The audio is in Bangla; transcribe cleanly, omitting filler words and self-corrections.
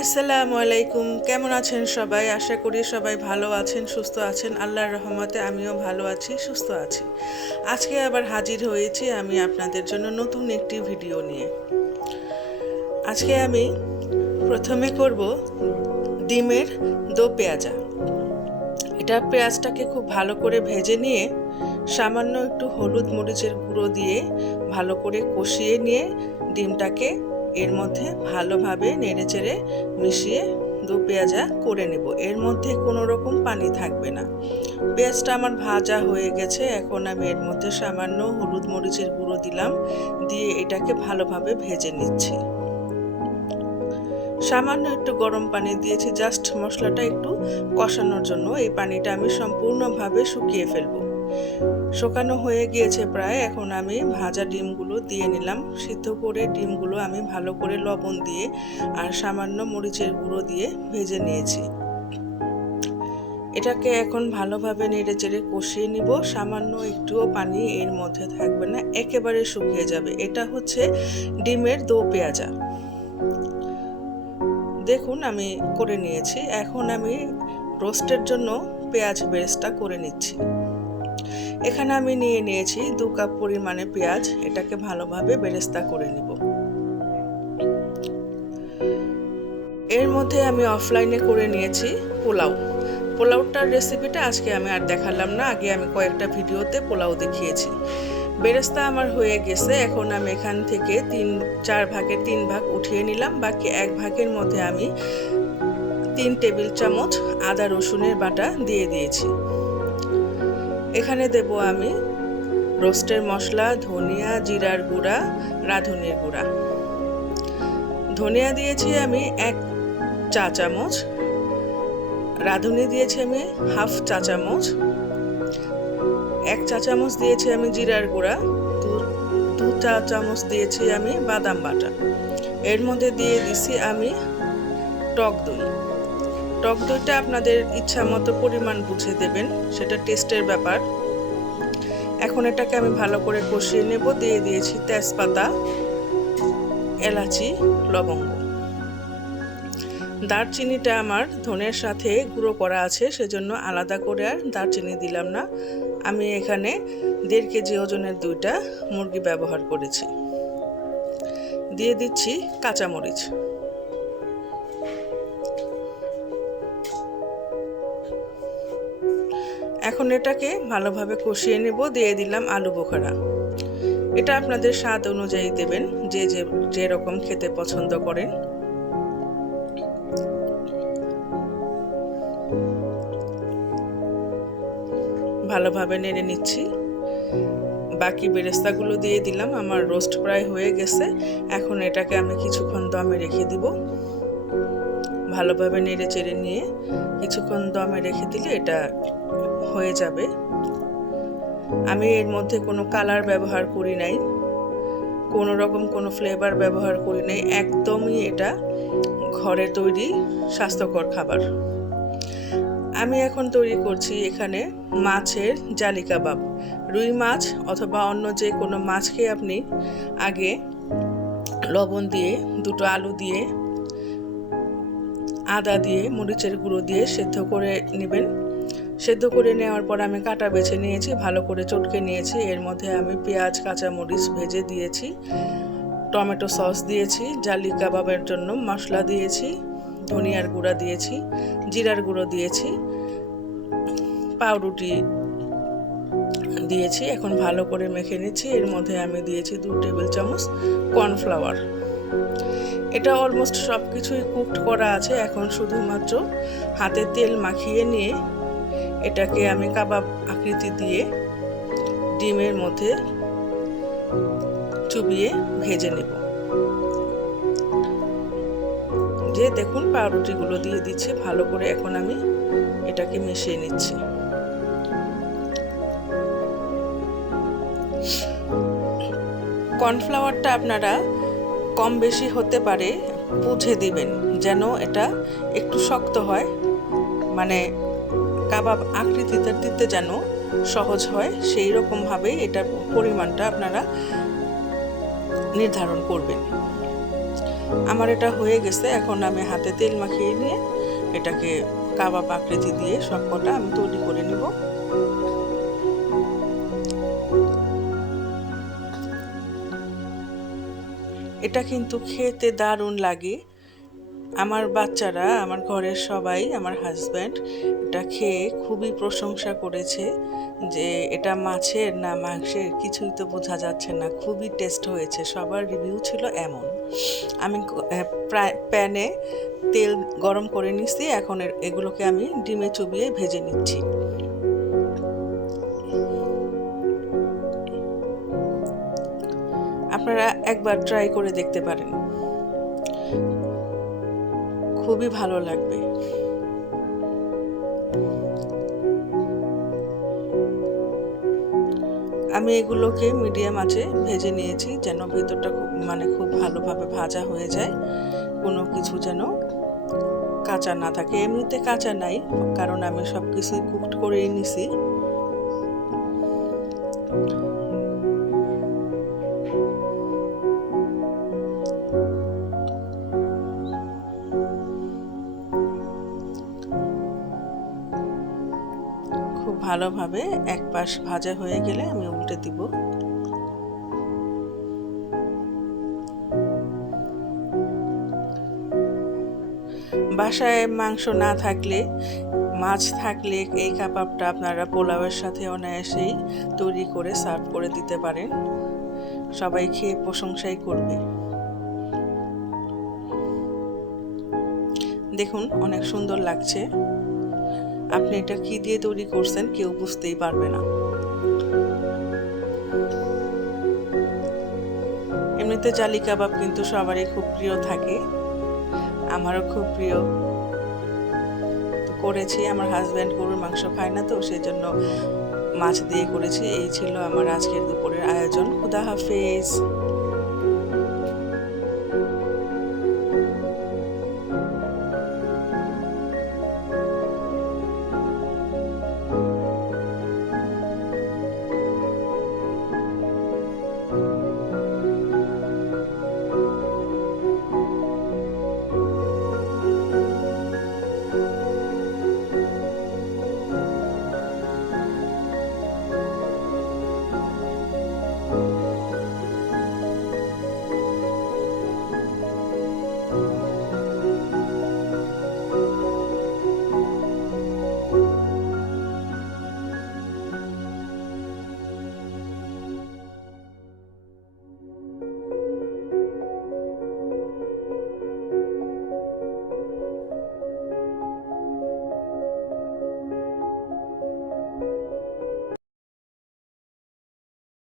আসসালামু আলাইকুম। কেমন আছেন সবাই? আশা করি সবাই ভালো আছেন, সুস্থ আছেন। আল্লাহর রহমতে আমিও ভালো আছি, সুস্থ আছি। আজকে আবার হাজির হয়েছি আমি আপনাদের জন্য নতুন একটি ভিডিও নিয়ে। আজকে আমি প্রথমে করব ডিমের দো পেঁয়াজা। এটা পেঁয়াজটাকে খুব ভালো করে ভেজে নিয়ে সামান্য একটু হলুদ মরিচের গুঁড়ো দিয়ে ভালো করে কষিয়ে নিয়ে ডিমটাকে এর মধ্যে ভালোভাবে নেড়েচেড়ে মিশিয়ে দো পেঁয়াজা করে নেব। এর মধ্যে কোনো রকম পানি থাকবে না। পেঁয়াজটা আমার ভাজা হয়ে গেছে। এখন আমি এর মধ্যে সামান্য হলুদ মরিচের গুঁড়ো দিলাম, দিয়ে এটাকে ভালোভাবে ভেজে নিচ্ছি। সামান্য একটু গরম পানি দিয়েছি জাস্ট মশলাটা একটু কষানোর জন্য। এই পানিটা আমি সম্পূর্ণভাবে শুকিয়ে ফেলবো। শুকানো হয়ে গিয়েছে প্রায়। এখন আমি ভাজা ডিমগুলো দিয়ে নিলাম। সিদ্ধ করে ডিমগুলো আমি ভালো করে লবণ দিয়ে আর সামান্য মরিচের গুঁড়ো দিয়ে ভেজে নিয়েছি। এটাকে এখন ভালোভাবে নেড়েচেড়ে কষিয়ে নিব। সামান্য একটুও পানি এর মধ্যে থাকবে না, একেবারে শুকিয়ে যাবে। এটা হচ্ছে ডিমের দো পেঁয়াজা। দেখুন আমি করে নিয়েছি। এখন আমি রোস্টের জন্য পেঁয়াজ বেরেস্তা করে নিচ্ছি। এখানে আমি নিয়েছি 2 কাপ পরিমাণে পেঁয়াজ। এটাকে ভালোভাবে বেরেস্তা করে নিব। এর মধ্যে আমি অফলাইনে করে নিয়েছি পোলাওটার রেসিপিটা আজকে আমি আর দেখালাম না। আগে আমি কয়েকটা ভিডিওতে পোলাও দেখিয়েছি। বেরেস্তা আমার হয়ে গেছে। এখন আমি এখান থেকে 4 ভাগের 3 ভাগ উঠিয়ে নিলাম। বাকি 1 ভাগের মধ্যে আমি 3 টেবিল চামচ আদা রসুনের বাটা দিয়ে দিয়েছি। এখানে দেব আমি রোস্টের মশলা, ধনিয়া, জিরার গুঁড়া, রাঁধুনির গুঁড়া। ধনিয়া দিয়েছি আমি 1 চা চামচ, রাঁধুনি দিয়েছি আমি হাফ চা চামচ, 1 চা চামচ দিয়েছি আমি জিরার গুঁড়া, 2 চা চামচ দিয়েছি আমি বাদাম বাটা। এর মধ্যে দিয়ে দিছি আমি টক দইটা আপনাদের ইচ্ছা মতো পরিমাণ বুঝে দেবেন, সেটা টেস্টের ব্যাপার। এখন এটাকে আমি ভালো করে কষিয়ে নেব। দিয়ে দিয়েছি তেজপাতা, এলাচি, লবঙ্গ। দারচিনিটা আমার ধনের সাথে গুঁড়ো করা আছে, সেজন্য আলাদা করে আর দারচিনি দিলাম না। আমি এখানে 1.5 কেজি ওজনের 2টা মুরগি ব্যবহার করেছি। দিয়ে দিচ্ছি কাঁচামরিচ। এখন এটাকে ভালোভাবে কষিয়ে নেব। দিয়ে দিলাম আলু বোখারা। এটা আপনাদের স্বাদ অনুযায়ী দেবেন, যে রকম খেতে পছন্দ করেন। ভালোভাবে নেড়ে নিচ্ছি। বাকি বেরেস্তাগুলো দিয়ে দিলাম। আমার রোস্ট প্রায় হয়ে গেছে। এখন এটাকে আমি কিছুক্ষণ দমে রেখে দিব। ভালোভাবে নেড়ে চেড়ে নিয়ে কিছুক্ষণ দমে রেখে দিলে এটা হয়ে যাবে। আমি এর মধ্যে কোনো কালার ব্যবহার করি নাই, কোনো রকম কোনো ফ্লেভার ব্যবহার করি নাই। একদমই এটা ঘরে তৈরি স্বাস্থ্যকর খাবার। আমি এখন তৈরি করছি এখানে মাছের জালি কাবাব। রুই মাছ অথবা অন্য যে কোনো মাছকে আপনি আগে লবণ দিয়ে, 2টো আলু দিয়ে, আদা দিয়ে, মরিচের গুঁড়ো দিয়ে সেদ্ধ করে নেবেন। সেদ্ধ করে নেওয়ার পর আমি কাটা বেছে নিয়েছি, ভালো করে চটকে নিয়েছি। এর মধ্যে আমি পেঁয়াজ, কাঁচামরিচ ভেজে দিয়েছি, টমেটো সস দিয়েছি, জালি কাবাবের জন্য মশলা দিয়েছি, ধনিয়ার গুঁড়া দিয়েছি, জিরার গুঁড়ো দিয়েছি, পাউরুটি দিয়েছি। এখন ভালো করে মেখে নিচ্ছি। এর মধ্যে আমি দিয়েছি 2 টেবিল চামচ কর্নফ্লাওয়ার। এটা অলমোস্ট সব কিছুই কুকড করা আছে। এখন শুধুমাত্র হাতে তেল মাখিয়ে নিয়ে এটাকে আমি কাবাব আকৃতি দিয়ে ডিমের মধ্যে চুবিয়ে ভেজে নেব। যে দেখুন পাউরুটিগুলো দিয়ে দিচ্ছি ভালো করে। এখন আমি এটাকে মিশিয়ে নিচ্ছি। কর্নফ্লাওয়ারটা আপনারা কম বেশি হতে পারে, বুঝে দিবেন যেন এটা একটু শক্ত হয়, মানে কাবাব আকৃতিতে দিতে যেন সহজ হয়, সেই রকমভাবেই এটার পরিমাণটা আপনারা নির্ধারণ করবেন। আমার এটা হয়ে গেছে। এখন আমি হাতে তেল মাখিয়ে নিয়ে এটাকে কাবাব আকৃতি দিয়ে সবকটা আমি তৈরি করে নিব। এটা কিন্তু খেতে দারুণ লাগে। আমার বাচ্চারা, আমার ঘরের সবাই, আমার হাজব্যান্ড এটা খেয়ে খুবই প্রশংসা করেছে যে এটা মাছের না মাংসের কিছুই তো বোঝা যাচ্ছে না, খুবই টেস্ট হয়েছে। সবার রিভিউ ছিল এমন। আমি প্যানে তেল গরম করে নিচ্ছি। এখন এগুলোকে আমি ডিমে চুবিয়ে ভেজে নিচ্ছি। আপনারা একবার ট্রাই করে দেখতে পারেন, খুবই ভালো লাগবে। আমি এগুলোকে মিডিয়াম আঁচে ভেজে নিয়েছি যেন ভেতরটা খুব ভালোভাবে ভাজা হয়ে যায়, কোনো কিছু যেন কাঁচা না থাকে। এমনিতে কাঁচা নাই, কারণ আমি সব কিছুই কুকড করেই নিছি। খুব ভালোভাবে এক পাশ ভাজা হয়ে গেলে আমি উল্টে দিব। বাসায় মাংস না থাকলে, মাছ থাকলে এই কাবাবটা আপনারা পোলাওয়ের সাথে অনায়াসেই তৈরি করে সার্ভ করে দিতে পারেন। সবাই খেয়ে প্রশংসাই করবে। দেখুন অনেক সুন্দর লাগছে। আপনি এটা কি দিয়ে তৈরি করছেন কেউ বুঝতেই পারবে না। এমনিতে জালি কাবাব কিন্তু সবারই খুব প্রিয় থাকে, আমারও খুব প্রিয়। তো করেছি, আমার হাজব্যান্ড গরুর মাংস খায় না, তো সেই জন্য মাছ দিয়ে করেছি। এই ছিল আমার আজকের দুপুরের আয়োজন। খুদা হাফেজ।